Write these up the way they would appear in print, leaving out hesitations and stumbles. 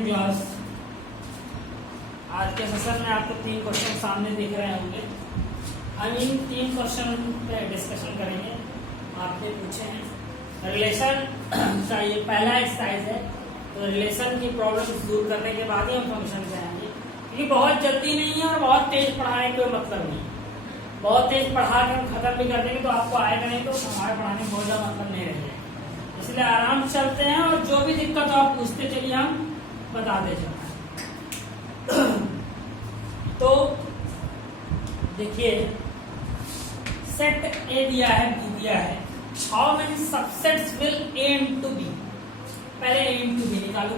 Morning class. आज के session में आपको 3 क्वेश्चन सामने दिख रहे होंगे। हम इन 3 क्वेश्चन पे डिस्कशन करेंगे। आपने पूछे हैं रिलेशन का, ये पहला एक्सरसाइज है, तो रिलेशन की प्रॉब्लम दूर करने के बाद ही हम फंक्शन पे आएंगे, क्योंकि बहुत जल्दी नहीं है और बहुत तेज पढ़ाने का मतलब नहीं। बहुत तेज पढ़ा के हम खत्म भी कर देंगे तो आपको आएगा नहीं, तो हमारे पढ़ाने में बहुत ज्यादा मतलब नहीं रहेगा। इसलिए आराम से चलते हैं और जो भी दिक्कत हो आप पूछते चलिए, हम बताते चलते हैं। तो देखिए, सेट ए दिया है, बी दिया है। How many subsets will a into b? पहले ए इनटू बी निकालो।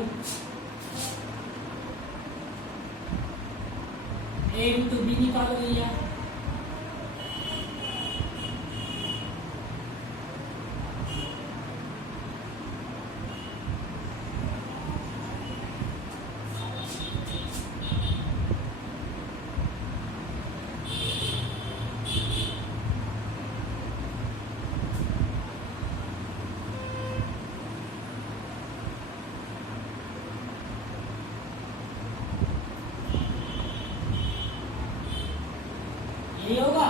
ए इनटू बी निकालो भैया। ये होगा,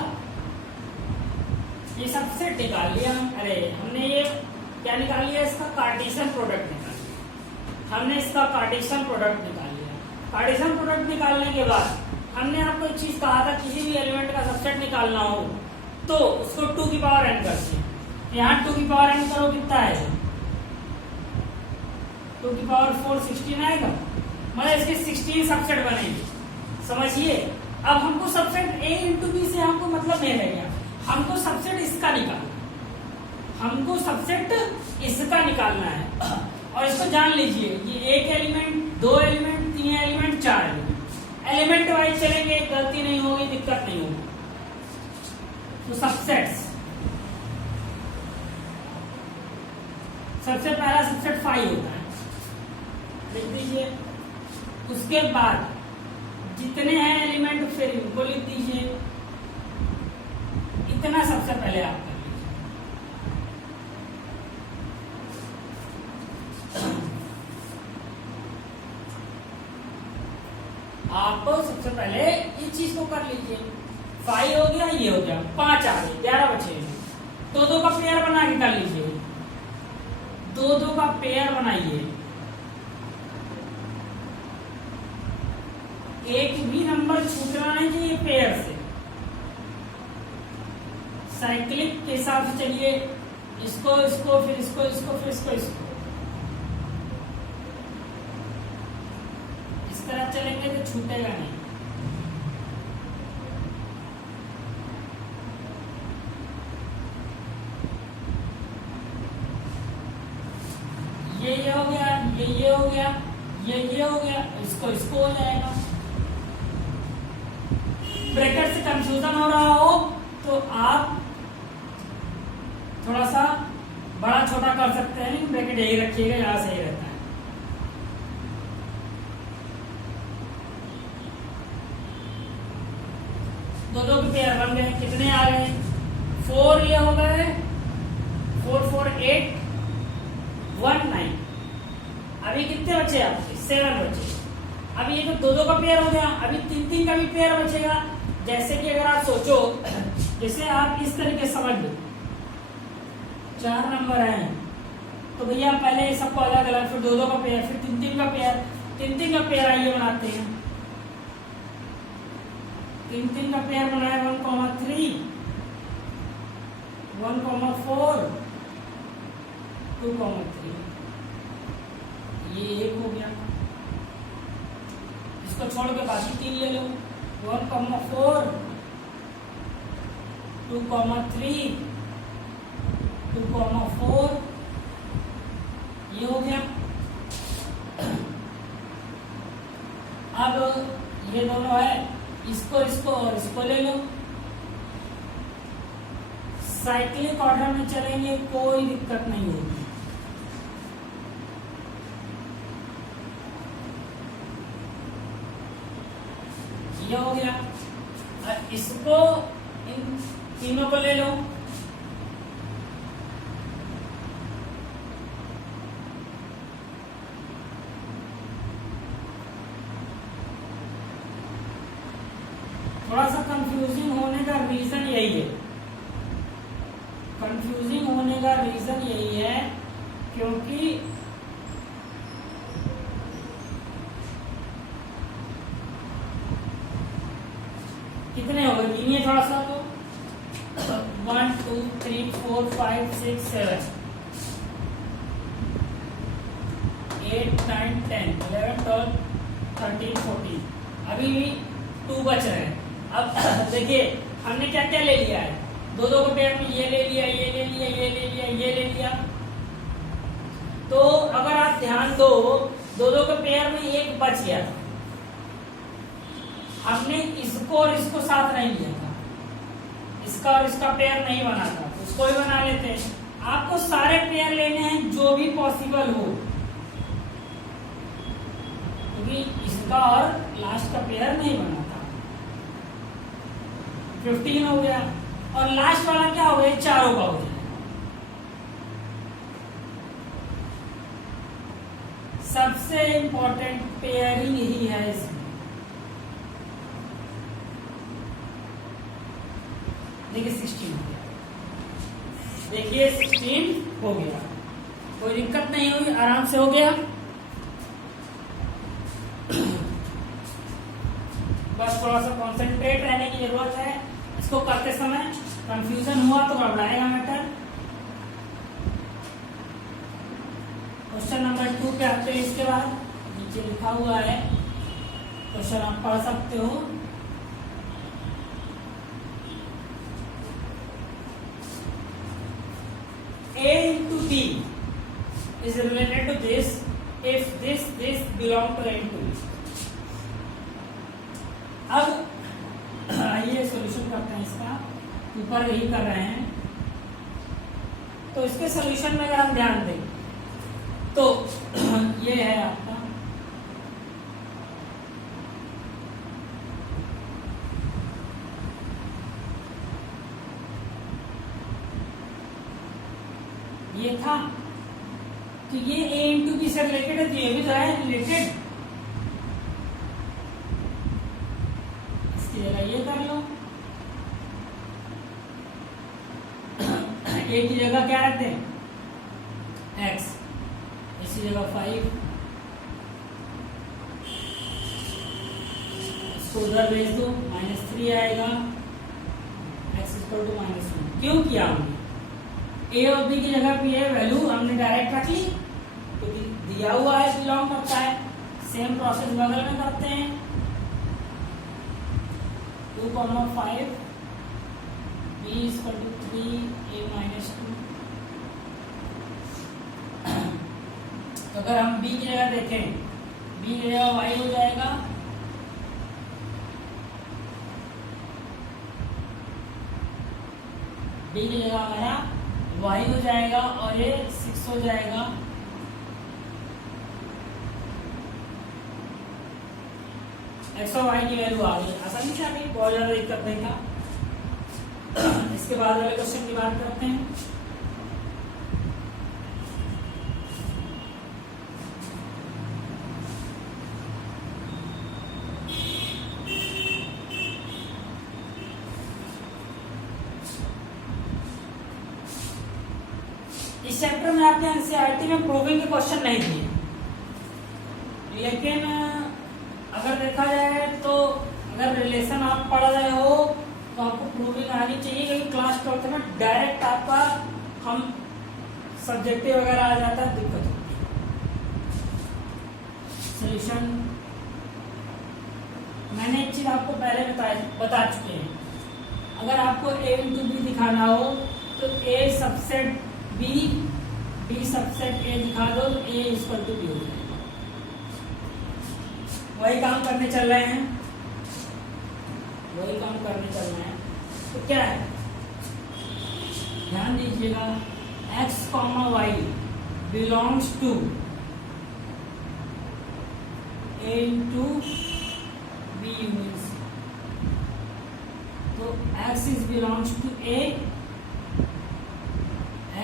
ये सबसेट निकाल लिया। अरे हमने ये क्या निकाल लिया? इसका कार्टेशियन प्रोडक्ट निकाल लिया। हमने इसका कार्टेशियन प्रोडक्ट निकाल लिया। कार्टेशियन प्रोडक्ट निकालने के बाद हमने आपको एक चीज कहा था, किसी भी एलिमेंट का सबसेट निकालना हो तो उसको 2 की पावर n करते। यहाँ 2 की पावर n करो, कितना है? 2 की पावर 4 16 आएगा। मतलब इसके 16 सबसेट बनेंगे, समझिए। अब हमको सबसेट ए इंटू बी से हमको मतलब नहीं रह गया, हमको सबसेट इसका निकालना, हमको सबसेट इसका निकालना है। और इसको जान लीजिए, ये 1 element, 2 element, 3 element, 4 element, element wise चलेंगे, गलती नहीं होगी, दिक्कत नहीं होगी। तो सबसेट्स, सबसे पहला सबसेट 5 होता है, लिख दीजिए। उसके बाद जितने हैं एलिमेंट फिर इनको लिख दीजिए। इतना सबसे पहले आप कर लीजिए। आप सबसे पहले इस चीज को कर लीजिए। 5 हो गया, ये हो गया, 5 आ गए, 11 बचे। 2-2 का पेयर बना के कर लीजिए। 2-2 का पेयर बनाइए। एक भी नंबर छूटना नहीं चाहिए पेयर से। साइक्लिक के हिसाब से चलिए, इसको इसको फिर इसको इसको फिर इसको इसको, इस तरह चलेंगे तो छूटेगा नहीं। ये हो गया, ये हो गया, ये हो गया, इसको हो जाएगा। ब्रैकेट से कंफ्यूजन हो रहा हो तो आप थोड़ा सा बड़ा छोटा कर सकते हैं, ब्रैकेट यही रखिएगा, यहां सही रहता है। दो के पेयर बन गए, कितने आ गए? 4 ये हो गए, 4 4 8 1 9। अभी कितने बचे आपके? 7 बचे। अभी ये तो 2-2 का पेयर हो गया, अभी 3-3 का भी पेयर बचेगा। जैसे कि अगर आप सोचो, जैसे आप इस तरीके समझ लो, 4 नंबर हैं तो भैया पहले सबको अलग अलग, फिर 2-2 का पेयर, फिर 3-3 का पेयर। 3-3 का पेयर आइए बनाते हैं। 3-3 का पेयर बनाए, 1,3 1,4 2,3। ये 1 हो गया। इसको छोड़ के बाकी 3 ले लो। 1,4 2,3 2,4, ये हो गया। अब ये दोनों है, इसको इसको और इसको ले लो। साइक्लिक ऑर्डर में चलेंगे, कोई दिक्कत नहीं होगी। ये हो गया। इसको, इन तीनों को ले लो। थोड़ा सा कंफ्यूजिंग होने का रीजन यही है, कंफ्यूजिंग होने का रीजन यही है क्योंकि कितने हो गए, गिनिए थोड़ा सा। तो 1 2 3 4 5 6 7 8 9 10 11 12 13 14, अभी भी 2 बच रहे हैं। अब देखिए हमने क्या क्या ले लिया है, दो दो को पेयर में ये ले लिया, ये ले लिया, ये ले लिया, ये ले लिया। तो अगर आप ध्यान दो, दो दो के पेयर में एक बच गया था, हमने इसको और इसको साथ नहीं लिया था, इसका और इसका पेयर नहीं बना था, उसको ही बना लेते हैं। आपको सारे पेयर लेने हैं जो भी पॉसिबल हो, क्योंकि इसका और लास्ट का पेयर नहीं बना था। 15 हो गया, और लास्ट वाला क्या हो गया, चारों का हो गया। सबसे इंपॉर्टेंट पेयरिंग ही है इसमें। देखिए 16 हो गया, देखिए 16 हो गया, कोई दिक्कत नहीं हुई, आराम से हो गया। बस थोड़ा सा कॉन्सेंट्रेट रहने की जरूरत है इसको करते समय, कंफ्यूजन हुआ तो गड़बड़ाएगा मैटर। क्वेश्चन नंबर 2 पे आते हैं। इसके बाद नीचे लिखा हुआ है, क्वेश्चन आप पढ़ सकते हो। A into B is related to this if this belong to A into B। अब आइए सॉल्यूशन करते हैं इसका, ऊपर यही कर रहे हैं। तो इसके सॉल्यूशन में अगर हम ध्यान दें तो ये है आपका ये था कि ये A इंटू बी से रिलेटेड है, तो ये भी तो है रिलेटेड, इसकी जगह ये कर लो। A की जगह क्या रखते हैं, x, इसी जगह 5, इसको उधर भेज दो, -3 आएगा, x इक्वल टू -1। क्यों किया हमने, ए और बी की जगह पे ये वैल्यू हमने डायरेक्ट रख ली, क्योंकि तो दिया हुआ है बिलोंग करता है। सेम प्रोसेस बगल में करते हैं, 2,5 b इक्वल टू 3a -2। तो अगर हम b की जगह देखें, b की जगह y हो जाएगा, b की जगह हमारा y हो जाएगा, और ये 6 हो जाएगा। x और y की वैल्यू आ गई, आसानी से आ गई, बहुत ज्यादा दिक्कत नहीं था। इसके बाद वाले क्वेश्चन की बात करते हैं। इस चैप्टर में आपने एनसीईआरटी में प्रूविंग के क्वेश्चन नहीं दिए, लेकिन अगर देखा जाए तो अगर रिलेशन आप पढ़ रहे हो तो आपको प्रूविंग आनी चाहिए, क्योंकि क्लास 12 में डायरेक्ट आपका हम सब्जेक्टिव वगैरह आ जाता है, दिक्कत होती है। सॉल्यूशन मैंने एक चीज आपको पहले बता चुके हैं, अगर आपको a इंटू बी दिखाना हो तो a subset b, b subset a दिखा दो, a इक्वल टू b हो जाएगा। वही काम करने चल रहे हैं, वही काम करने चल रहे हैं। तो क्या है, ध्यान दीजिएगा, x, y belongs to a into b union c। तो x is belongs to a,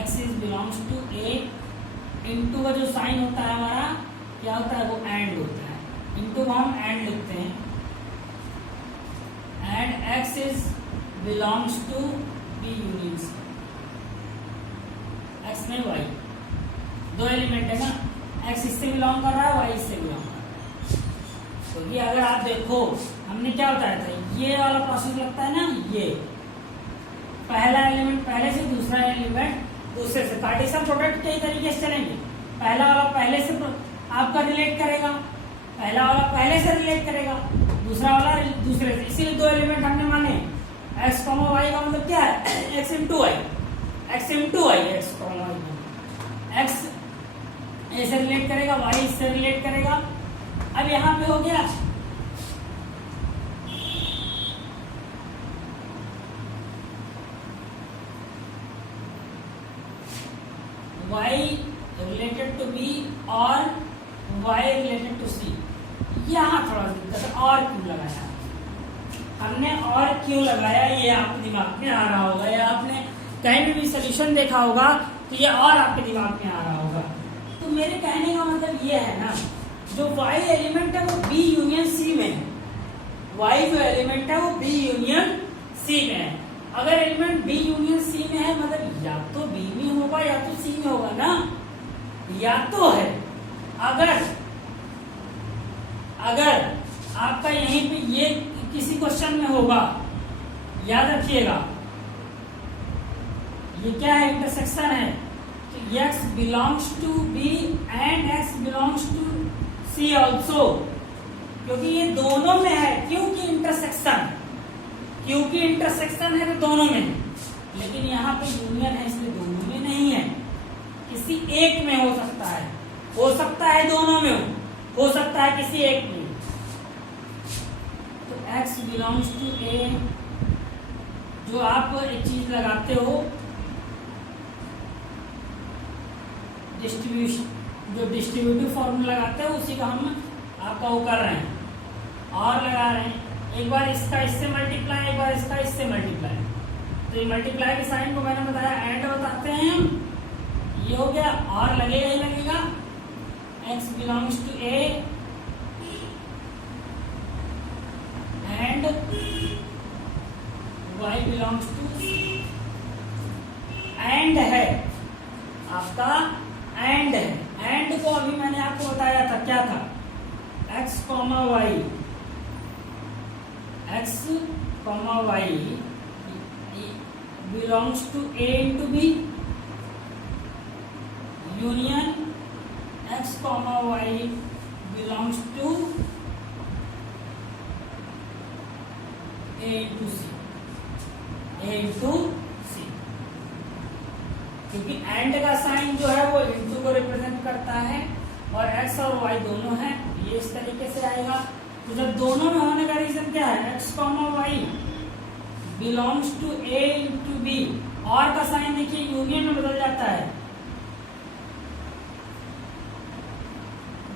x is belongs to a, into का जो साइन होता है हमारा क्या होता है, वो एंड होता है, इंटू को हम एंड लिखते हैं, and x is belongs to b union c. X में वाई दो एलिमेंट है ना, एक्स इससे बिलोंग कर रहा है, वाई इससे बिलोंग कर रहा है। तो ये अगर आप देखो हमने क्या बताया था, ये वाला प्रोसेस लगता है ना, ये पहला एलिमेंट पहले से, दूसरा एलिमेंट दूसरे से। कार्टेशियन प्रोडक्ट कई तरीके से चलेंगे, पहला वाला पहले से आपका रिलेट करेगा, पहला वाला पहले से रिलेट करेगा, दूसरा वाला दूसरे से। इसीलिए दो एलिमेंट हमने माने, एक्स कॉमा वाई का मतलब क्या है, x into y, x into y, x comma y, x a से रिलेट करेगा, वाई इससे रिलेट करेगा। अब यहां पे हो गया y related to b और y related to c। यहाँ थोड़ा दिक्कत है, और क्यों लगाया हमने, और क्यों लगाया ये आपके दिमाग में आ रहा होगा, या आपने कहीं भी सोल्यूशन देखा होगा तो ये और आपके दिमाग में आ रहा होगा। तो मेरे कहने का मतलब ये है ना, जो y एलिमेंट है वो b यूनियन c में है, y जो एलिमेंट है वो b यूनियन c में है। अगर एलिमेंट b यूनियन c में है मतलब या तो b में होगा या तो c में होगा ना, या तो है। अगर आपका यहीं पे ये किसी क्वेश्चन में होगा, याद रखिएगा ये क्या है, इंटरसेक्शन है, तो x belongs to b and x belongs to c also, क्योंकि ये दोनों में है, क्योंकि इंटरसेक्शन है तो दोनों में है। लेकिन यहाँ पे यूनियन है इसलिए दोनों में नहीं है, किसी एक में हो सकता है दोनों में हो सकता है किसी एक में। तो x बिलोंग्स टू a, जो आप एक चीज लगाते हो डिस्ट्रीब्यूटिव फॉर्मूला लगाते हो, उसी का हम आपका वो कर रहे हैं और लगा रहे हैं। एक बार इसका इससे मल्टीप्लाई, एक बार इसका इससे मल्टीप्लाई। तो ये मल्टीप्लाई के साइन को मैंने बताया एंड बताते हैं हम, ये हो गया, और लगेगा ही लगेगा, x belongs to a and y belongs to c। And है आपका, एंड है, एंड को अभी मैंने आपको बताया था क्या था, x comma y, x comma y belongs to a into b union x comma y belongs to a into c, क्योंकि एंड का साइन जो है वो इंटू को रिप्रेजेंट करता है और x और y दोनों है, ये इस तरीके से आएगा। तो जब दोनों में होने का रीजन क्या है, x comma y belongs to a into b, और का साइन देखिए यूनियन में बदल जाता है।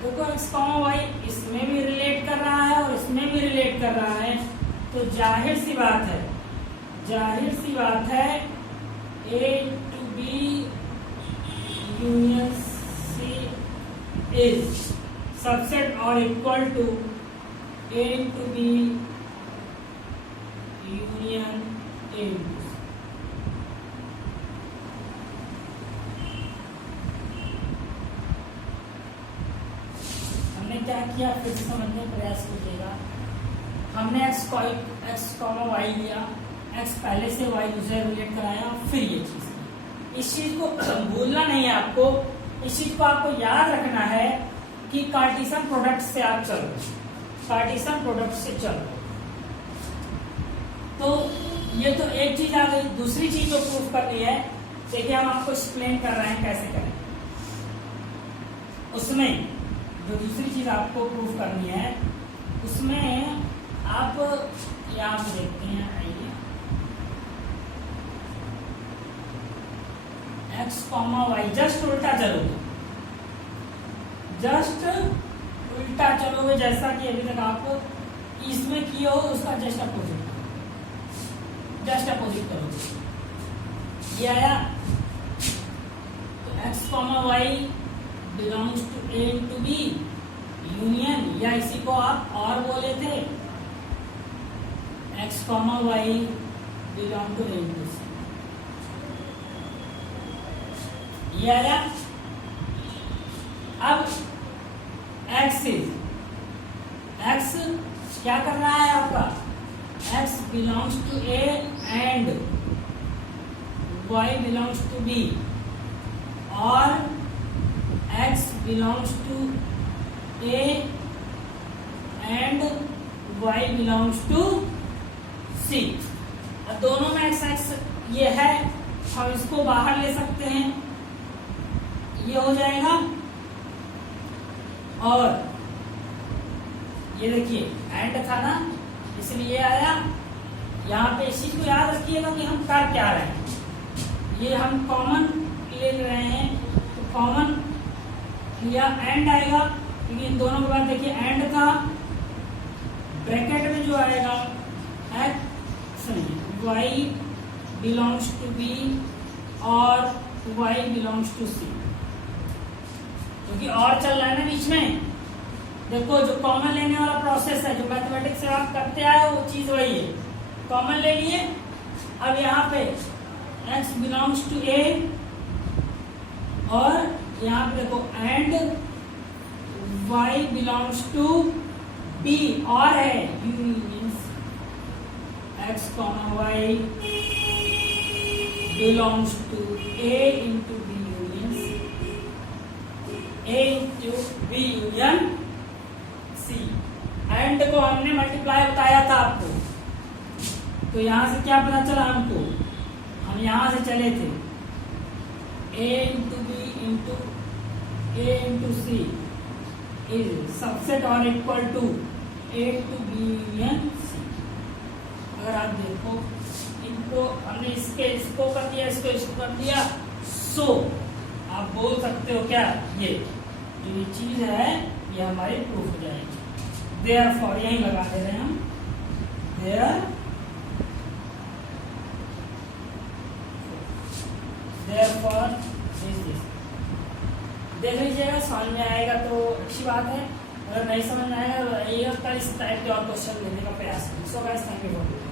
देखो x कॉमा वाई इसमें भी रिलेट कर रहा है और इसमें भी रिलेट कर रहा है, तो जाहिर सी बात है a to b union c is subset और equal to a to b union a। हमने क्या किया, फिर से समझने का प्रयास कीजिएगा। हमने x कॉमा वाई लिया, x पहले से y दूसरे रिलेट कराया, फिर ये चीज, इस चीज को भूलना नहीं है आपको, इस चीज को आपको याद रखना है कि कार्टेशियन प्रोडक्ट से आप चल रहे, कार्टेशियन प्रोडक्ट से चल रहे। तो ये तो एक चीज आ गई। दूसरी चीज जो प्रूफ करनी है, देखिए हम आपको एक्सप्लेन कर रहे हैं कैसे करें। उसमें जो दूसरी चीज आपको प्रूफ करनी है, उसमें आप यहाँ पे देखते हैं, आइए, x कॉमा वाई जस्ट उल्टा चलोगे, जैसा कि अभी तक आप इसमें किए हो उसका जस्ट अपोजिट करोगे, ये आया। तो x comma y belongs to a into b union, या इसी को आप और बोले थे x comma y belong to a into c. ये आया। अब एक्स क्या कर रहा है आपका, x belongs to a and y belongs to b, और x belongs to a and y belongs to c. अब दोनों में एक्स एक्स ये है, हम इसको बाहर ले सकते हैं, ये हो जाएगा। और ये देखिए एंड था ना, इसलिए आया। यहाँ पे इसी को याद रखिएगा कि हम कर क्या रहे हैं। ये हम कॉमन ले रहे हैं, तो कॉमन लिया एंड आएगा, क्योंकि इन दोनों के बाद देखिए एंड था। ब्रैकेट में जो आएगा x y belongs to b और वाई बिलोंग्स टू सी, क्योंकि और चल रहा है ना बीच में। देखो जो कॉमन लेने वाला प्रोसेस है, जो मैथमेटिक्स से आप करते आए वो चीज वही है। कॉमन ले लिए। अब यहाँ पे x बिलोंग्स टू a, और यहाँ पे देखो and y belongs to b, और है means x comma y belongs to a into b means a into b union c. And को हमने मल्टीप्लाई बताया था आपको, तो यहां से क्या पता चला हमको, हम यहां से चले थे a into b into a into c is subset और equal to a to b union c. अगर आप देखो इनको हमने इसको कर दिया, इसको कर दिया, सो आप बोल सकते हो क्या, ये जो ये चीज है ये हमारी प्रूफ हो जाएगी। देयरफॉर यही लगा दे रहे हैं हम, देयरफॉर देख लीजिएगा, समझ में आएगा तो अच्छी बात है, अगर नहीं समझ में आएगा तो इस टाइप के और क्वेश्चन लेने का प्रयास करें। So guys, thank you for